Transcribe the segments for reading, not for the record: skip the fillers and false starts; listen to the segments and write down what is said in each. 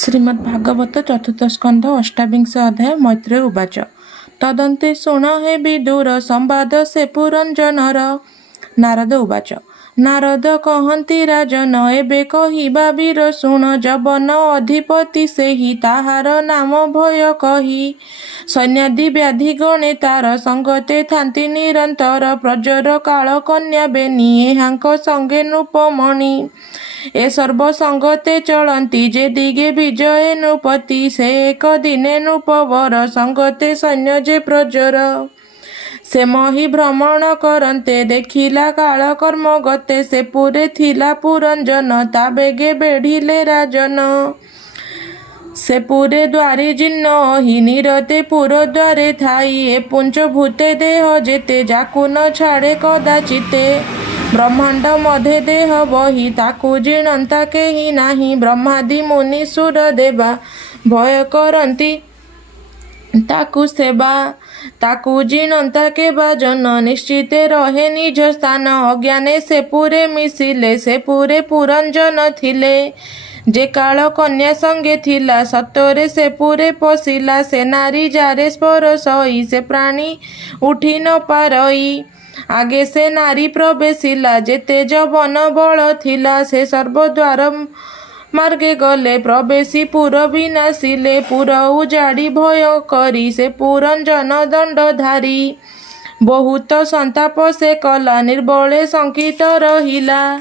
श्रीमद्भागवत चतुर्थ स्कंध अष्टाविंश अध्याय मैत्रेय उवाच तदन्ते शुण हे विदुर संवाद से पुरंजनर। नारद उवाच नारद कहन्ति राजन एबे कहिबा वीर शुण जबन अधिपति सेहि ताहार नाम भय कहि। सैन्यादि व्याधि गणे तार संगते थान्ति निरंतर प्रजर काल कन्या बेनी हांक संगे नृपमणि। ए सर्व संगते चलन्ति जे दिगे विजय नृपति से एक दिने नृपवर संगते सैन्य जे प्रजर। से मही भ्रमण करन्ते देखिला काल कर्म गते से पुरे थिला पुरंजन ता बेगे बेढ़िले राजन। से पुरे द्वारे जिन्न हि निरते पुर द्वारे थाई ए पुंच भूते देह जेते जाकु न छाड़े कदाचिते। ब्रह्मांड मध्य देह बही ताकु जीणंता केहि नाही ब्रह्मादि मुनि सुर देवा भय करन्ति ताकु सेवा। ताकु जीणंता केबा जन निश्चिते रहे निज स्थान अज्ञाने से पुरे मिसिले से पुरे पुरंजन थिले। जे काल कन्या संगे थिला सत्वरे से पुरे पशिला से नारी जारे स्पर सही से प्राणी उठी न पारई। आगे से नारी प्रवेशिला जेते जवन बल थिला से सर्वद्वार मार्गे गले प्रवेशी पुर विनाशिले। पुर उजाड़ी भय करी से पुरंजन दंडधारी बहुत संताप से कला निर्बले संकित रहिला।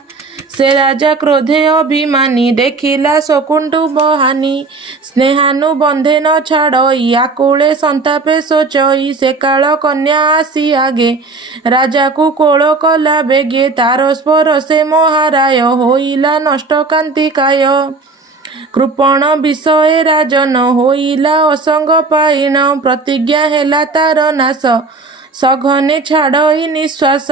से राजा क्रोधे अभिमानी देखिला शकुंडु बहानी स्नेहानु बंधे न छाड़ई आकुले संतापे सोचई। से काल कन्या आसी आगे राजा को कोल कला बेगे तार स्पर से महाराय होइला नष्ट कांतिकाय। कृपण विषय राजन होइला असंग पाइण प्रतिज्ञा हेला तार नाश सघने छाड़ई निश्वास।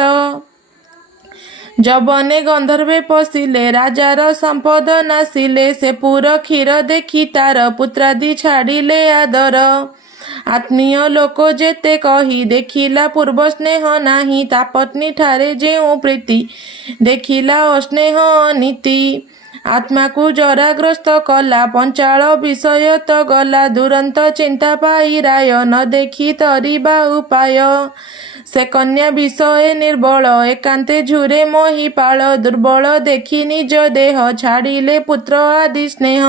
जबने गंधर्वे पशिले राजार संपद नासिले से पुर क्षीर देखी तार पुत्रादि छाड़िले आदर। आत्मीय लोक जेते कही देखिला पूर्व स्नेह नाही तापत्नी ठारे जेउ प्रीति देखिला अस्नेह नीति। आत्मा को जराग्रस्त कला पंचाल विषय तो गला दुरंत चिंता पाई राय न देखी तरिबा उपाय। से कन्या विषय निर्बल एकांते झुरे महिपाल दुर्बल देखी निज देह छाड़िले पुत्र आदि स्नेह।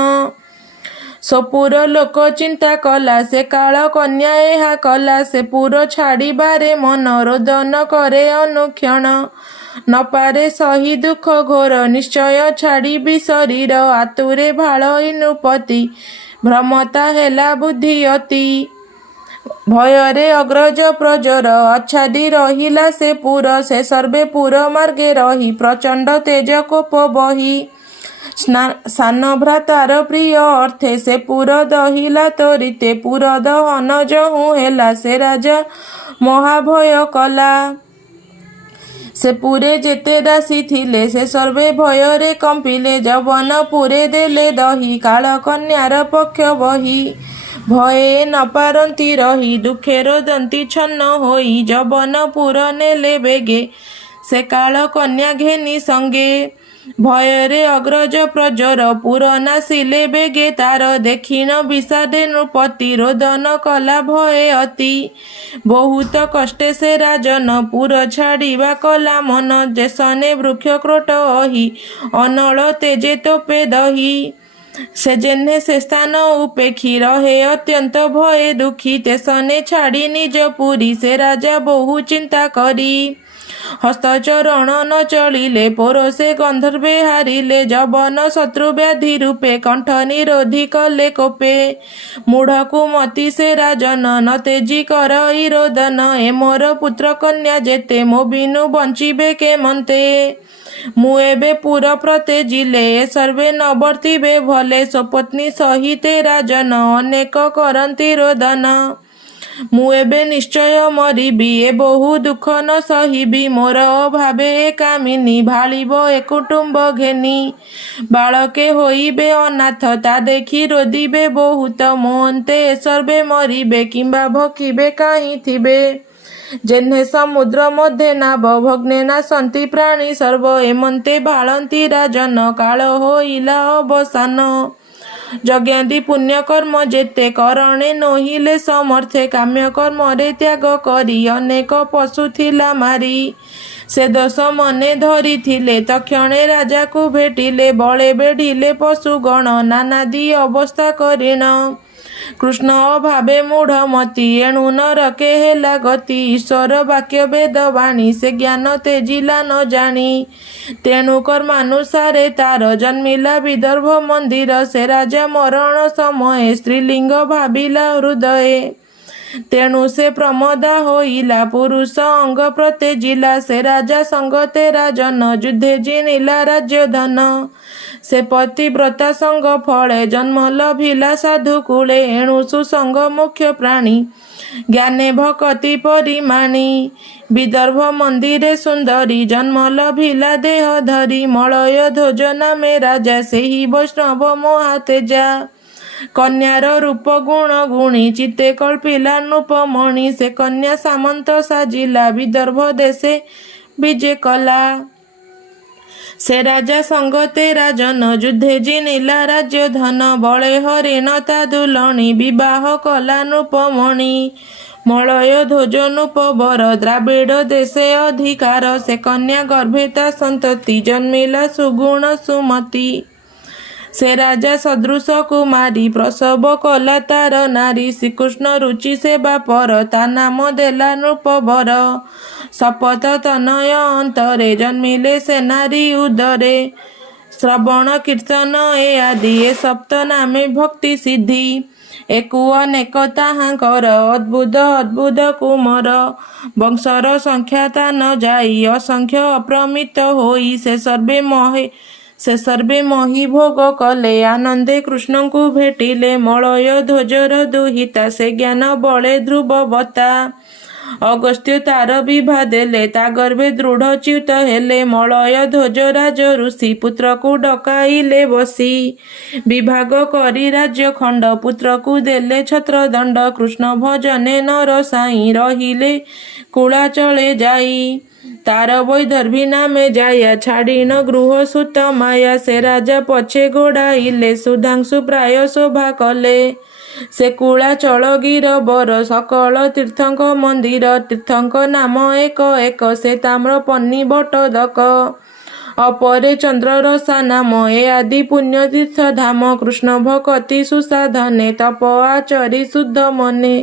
सपुर लोक चिंता कला से काल कन्या एहा कला से पुर छाड़िबारे मन रोदन करे अनुक्षण न पारे सही दुख घोर निश्चय छाड़िबी शरीर आतुरे भालई नृपति भ्रमता हेला बुद्धि अति। भୟରେ अग्रज प्रजर आच्छादी रहिला से पुर से सर्वे पुर मार्गे रही प्रचंड तेज कोप बही। सान भ्रातार प्रिय अर्थे से पुर दहिला तरिते पुर दहन जहु हेला से राजा महाभय कला। से पुरे जेते दासी थिले से सर्वे भୟରେ कंपिले जवन पुरे देले दही काल कन्यार पक्ष बही। भये न पारंती रही दुखे रोदंती छन्न होई जबन पुर नेले बेगे से काल कन्या घेनी संगे। भୟରେ अग्रज प्रजर पुर नासिले बेगे तार देखिन विषादे नृपति रोदन कला भये अति। बहुत कष्टे से राजन पुर छाड़िबा कला मन जेसने वृक्ष क्रोट अहि अनल तेजे तोपे दही। से जेन्हे से स्थान उपेक्षी रहे अत्यंत भये दुखी तेसने छाड़ी निज पुरी से राजा बहु चिंता करी। हस्तचरण न चलिले पोरसे गंधर्वे हारिले जबन शत्रु व्याधि रूपे कंठ निरोधी कले कोपे। मूढ़ मति से राजन न तेजी करई रोदन ए मोर पुत्र कन्या जेते मो बिनु बंचिबे के मंते। मु एबे पुर प्रतेजिले ए सर्वे न वर्तिबे भले स्वपत्नी सहिते राजन अनेक करंती रोदन। मु एबे निश्चय मरिबी ए बहु दुख न सहिबी मोर अभावे ए कामिनी भालिब ए कुटुंब घेनी। बालके होइबे अनाथ ता देखी रोदिबे बहुत मोहन्ते ए सर्वे मरिबे किंबा भकिबे काहि थिबे। जेन्हे समुद्र मध्ये नाव भग्ने नासंती प्राणी सर्व एमन्ते भालंती राजन काल होइला अवसान। ଯଜ୍ଞାଦି ପୁଣ୍ୟକର୍ମ ଯେତେ କରଣେ ନୋହିଲେ ସମର୍ଥେ କାମ୍ୟ କର୍ମରେ ତ୍ୟାଗ କରି ଅନେକ ପଶୁ ଥିଲା ମାରି ସେ ଦୋଷ ମନେ ଧରିଥିଲେ ତକ୍ଷଣେ ରାଜାକୁ ଭେଟିଲେ ବଳେ ବେଢ଼ିଲେ ପଶୁ ଗଣ ନାନାଦି ଅବସ୍ଥା କରିଣ କୃଷ୍ଣ ଅଭାବେ ମୂଢ଼ମତି ଏଣୁ ନରକେ ହେଲା ଗତି ଈଶ୍ୱର ବାକ୍ୟ ବେଦ ବାଣୀ ସେ ଜ୍ଞାନ ତେଜିଲା ନ ଜାଣି ତେଣୁ କର୍ମାନୁସାରେ ତାର ଜନ୍ମିଲା ବିଦର୍ଭ ମନ୍ଦିର ସେ ରାଜା ମରଣ ସମୟେ ସ୍ତ୍ରୀଲିଙ୍ଗ ଭାବିଲା ହୃଦୟେ ତେଣୁ ସେ ପ୍ରମଦା ହୋଇଲା ପୁରୁଷ ଅଙ୍ଗ ପ୍ରତେଜିଲା ସେ ରାଜା ସଙ୍ଗ ତେରା ଜନ ଯୁଦ୍ଧେ ଜିଣିଲା ରାଜ୍ୟ ଧନ ସେ ପତିବ୍ରତା ସଙ୍ଗ ଫଳେ ଜନ୍ମ ଲଭିଲା ସାଧୁ କୂଳେ ଏଣୁ ସୁସଙ୍ଗ ମୁଖ୍ୟ ପ୍ରାଣୀ ଜ୍ଞାନେ ଭକତି ପରିମାଣୀ ବିଦର୍ଭ ମନ୍ଦିରେ ସୁନ୍ଦରୀ ଜନ୍ମ ଲଭିଲା ଦେହ ଧରି ମଳୟ ଧ୍ୱଜ ନାମେ ରାଜା ସେହି ବୈଷ୍ଣବ ମହାତେଜା କନ୍ୟାର ରୂପ ଗୁଣ ଗୁଣୀ ଚିତ୍ତେ କଳ୍ପିଲା ନୃପମଣି ସେ କନ୍ୟା ସାମନ୍ତ ସାଜିଲା ବିଦର୍ଭ ଦେଶେ ବିଜେ କଲା ସେ ରାଜା ସଙ୍ଗ ତେରା ଜନ ଯୁଦ୍ଧେ ଜିଣିଲା ରାଜ୍ୟ ଧନ ବଳେ ହରିଣ ତା ଦୁଲଣୀ ବିବାହ କଲା ନୃପମଣି ମଳୟ ଧ୍ୱଜ ନୃପବର ଦ୍ରାବିଡ଼ ଦେଶେ ଅଧିକାର ସେ କନ୍ୟା ଗର୍ଭେ ତା ସନ୍ତତି ଜନ୍ମିଲା ସୁଗୁଣ ସୁମତି ସେ ରାଜା ସଦୃଶ କୁମାରୀ ପ୍ରସବ କଲା ତାର ନାରୀ ଶ୍ରୀକୃଷ୍ଣ ରୁଚି ସେବା ପର ତା ନାମ ଦେଲା ନୃପବର ଶପଥ ତନୟ ଅନ୍ତରେ ଜନ୍ମିଲେ ସେ ନାରୀ ଉଦରେ ଶ୍ରବଣ କୀର୍ତ୍ତନ ଏ ଆଦି ଏ ସପ୍ତ ନାମେ ଭକ୍ତି ସିଦ୍ଧି ଏକୁ ଅନେକ ତାହାଙ୍କର ଅଦ୍ଭୁତ କୁମର ବଂଶର ସଂଖ୍ୟା ତା ନ ଯାଇ ଅସଂଖ୍ୟ ଅପ୍ରମିତ ହୋଇ ସେ ସର୍ବେ ମହି ଭୋଗ କଲେ ଆନନ୍ଦେ କୃଷ୍ଣଙ୍କୁ ଭେଟିଲେ ମଳୟ ଧ୍ୱଜର ଦୁହିତା ସେ ଜ୍ଞାନ ବଳେ ଧ୍ରୁବବତା ଅଗସ୍ତ୍ୟ ତାର ବିଭା ଦେଲେ ତା ଗର୍ଭେ ଦୃଢ଼ ଚ୍ୟୁତ ହେଲେ ମଳୟ ଧ୍ୱଜ ରାଜ ଋଷି ପୁତ୍ରକୁ ଡକାଇଲେ ବସି ବିଭାଗ କରି ରାଜ୍ୟ ଖଣ୍ଡ ପୁତ୍ରକୁ ଦେଲେ ଛତ୍ର ଦଣ୍ଡ କୃଷ୍ଣ ଭଜନେ ନର ସାଇ ରହିଲେ କୁଳାଚଳେ ଯାଇ ତାର ବୈଦର୍ଭୀ ନାମେ ଯାୟା ଛାଡ଼ିନ ଗୃହ ସୁତ ମାୟା ସେ ରାଜା ପଛେ ଗୋଡ଼ାଇଲେ ସୁଧାଂଶୁ ପ୍ରାୟ ଶୋଭା କଲେ ସେ କୁଳାଚଳ ଗିରବର ସକଳ ତୀର୍ଥଙ୍କ ମନ୍ଦିର ତୀର୍ଥଙ୍କ ନାମ ଏକ ଏକ ସେ ତାମ୍ର ପନ୍ନି ବଟଦକ ଅପରେ ଚନ୍ଦ୍ରରସା ନାମ ଏ ଆଦି ପୁଣ୍ୟ ତୀର୍ଥ ଧାମ କୃଷ୍ଣ ଭକତି ସୁସାଧନେ ତପ ଆଚରି ଶୁଦ୍ଧ ମନେ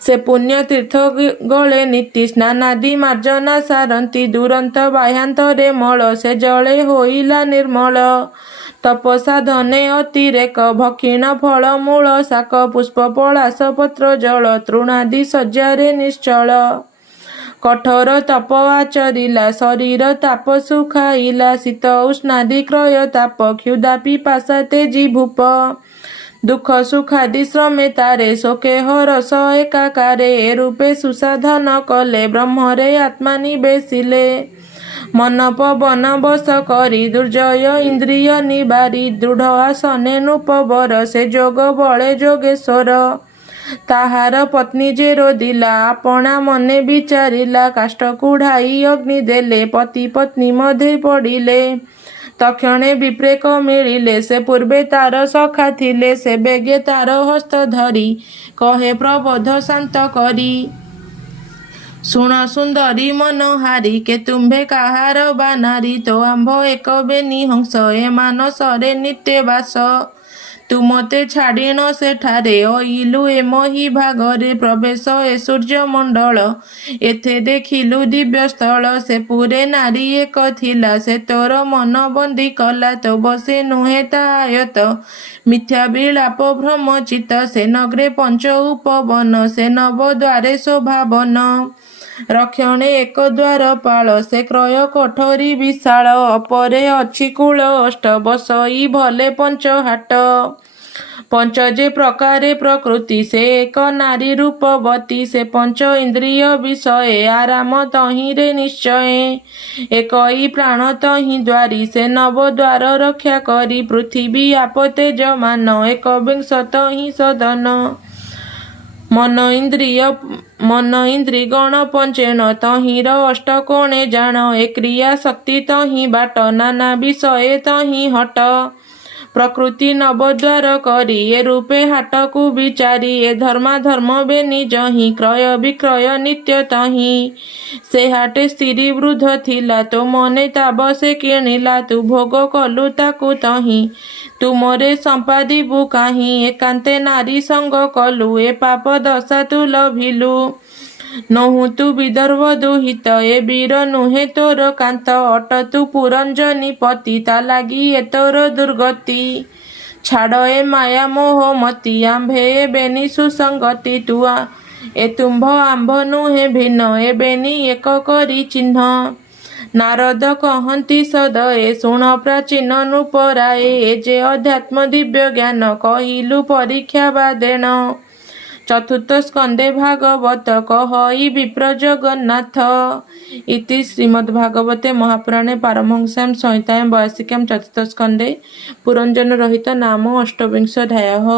ସେ ପୁଣ୍ୟ ତୀର୍ଥ ଗଳେ ନୀତି ସ୍ନାନାଦି ମାର୍ଜନା ସାରନ୍ତି ଦୁରନ୍ତ ବାହ୍ୟାନ୍ତରେ ମଳ ସେ ଜଳେ ହୋଇଲା ନିର୍ମଳ ତପସାଧନେ ଅତିରେକ ଭକ୍ଷିଣ ଫଳ ମୂଳ ଶାକ ପୁଷ୍ପ ପଳାଶ ପତ୍ର ଜଳ ତୃଣାଦି ଶଯ୍ୟାରେ ନିଶ୍ଚଳ କଠୋର ତପ ଆଚରିଲା ଶରୀର ତାପ ସୁଖାଇଲା ଶୀତ ଉଷ୍ଣାଦି କ୍ରୟ ତାପ କ୍ଷୁଧା ପିପାସା ତେଜି ଭୂପ ଦୁଃଖ ସୁଖାଦି ଶ୍ରମେ ତାରେ ଶୋକେ ହରସ ଏକାକାରେ ଏ ରୂପେ ସୁସାଧନ କଲେ ବ୍ରହ୍ମରେ ଆତ୍ମା ନିବେଶିଲେ ମନ ପବନ ବଶ କରି ଦୁର୍ଜୟ ଇନ୍ଦ୍ରିୟ ନିବାରି ଦୃଢ଼ ଆସନେ ନୃପବର ସେ ଯୋଗ ବଳେ ଯୋଗେଶ୍ୱର ତାହାର ପତ୍ନୀ ଯେ ରୋଦିଲା ଆପଣା ମନେ ବିଚାରିଲା କାଷ୍ଠ କୁଢ଼ାଇ ଅଗ୍ନି ଦେଲେ ପତି ପତ୍ନୀ ମଧ୍ୟେ ପଡ଼ିଲେ ତକ୍ଷଣେ ବିପ୍ରେକ ମିଳିଲେ ସେ ପୂର୍ବେ ତାର ସଖା ଥିଲେ ସେ ବେଗେ ତାର ହସ୍ତ ଧରି କହେ ପ୍ରବୋଧ ଶାନ୍ତ କରି ଶୁଣ ସୁନ୍ଦରୀ ମନୋହାରୀ କେ ତୁମ୍ଭେ କାହାର ବା ନାରୀ ତୋ ଆମ୍ଭ ଏକ ବେନି ହଂସ ଏ ମାନସରେ ନିତ୍ୟ ବାସ ତୁ ମୋତେ ଛାଡ଼ିଣ ସେଠାରେ ଅଇଲୁ ଏ ମହି ଭାଗରେ ପ୍ରବେଶ ଏ ସୂର୍ଯ୍ୟ ମଣ୍ଡଳ ଏଥେ ଦେଖିଲୁ ଦିବ୍ୟ ସ୍ଥଳ ସେ ପୁରେ ନାରୀ ଏକ ଥିଲା ସେ ତୋର ମନ ବନ୍ଦୀ କଲା ତୋ ବସେ ନୁହେଁ ତା ଆୟତ ମିଥ୍ୟା ବିଳାପ ଭ୍ରମଚିତ ସେ ନଗ୍ରେ ପଞ୍ଚ ଉପବନ ସେ ନବ ଦ୍ୱାରେ ଶୋଭାବନ ରକ୍ଷଣେ ଏକ ଦ୍ୱାର ପାଳ ସେ କ୍ରୟ କୋଠରୀ ବିଶାଳ ଅପରେ ଅଛି କୂଳ ଅଷ୍ଟ ବସଇ ଭଲେ ପଞ୍ଚ ହାଟ ପଞ୍ଚ ଯେ ପ୍ରକାରେ ପ୍ରକୃତି ସେ ଏକ ନାରୀ ରୂପବତୀ ସେ ପଞ୍ଚ ଇନ୍ଦ୍ରିୟ ବିଷୟ ଆରାମ ତହିଁରେ ନିଶ୍ଚୟ ଏକଇ ପ୍ରାଣ ତହିଁ ଦ୍ୱାରୀ ସେ ନବ ଦ୍ୱାର ରକ୍ଷା କରି ପୃଥିବୀ ଆପତେ ଯମାନ ଏକ ବିଂଶ ତହିଁ ସଦନ ମନ ଇନ୍ଦ୍ରି ଗଣ ପଞ୍ଚେଣ ତହିଁର ଅଷ୍ଟକୋଣେ ଜାଣ ଏ କ୍ରିୟା ଶକ୍ତି ତହିଁ ବାଟ ନାନା ବିଷୟ ତହିଁ ହଟ प्रकृति नवद्वार करी ए रूपे हाटकु विचारी ए धर्म बेनी जही क्रय विक्रय नित्य तही से हाटे स्त्री वृद्ध थिला तो मने ताब से किणिला तू भोग कलु ताकु तही तू मोरे संपादिबु काहीं एकांते नारी संग कलु ए पाप दशा तू लभिलु नहु तू विदर्भ दुहित ए वीर नुहे तोर कांत अट तू पुरंजनी पति ता लागी ए तोर दुर्गति छाड़ ए माया मोह मती आंभे ए बेनी सुसंगति तुआ ए तुम्भ आंभ नुहे भिन्न ए बेनी एक करी चिन्ह नारद कहती सद ए शुण प्राचीन नृपराए ए जे अध्यात्म दिव्य ज्ञान कहिलु परीक्षा बादेण चतुर्थ स्कंदे भागवत कहई विप्र जगन्नाथ इति श्रीमद्भागवते महापुराणे पारमहंस्यां संहितायां 82 चतुर्थ स्कंदे पुरंजन रहित नाम अष्टविंशोऽध्यायः।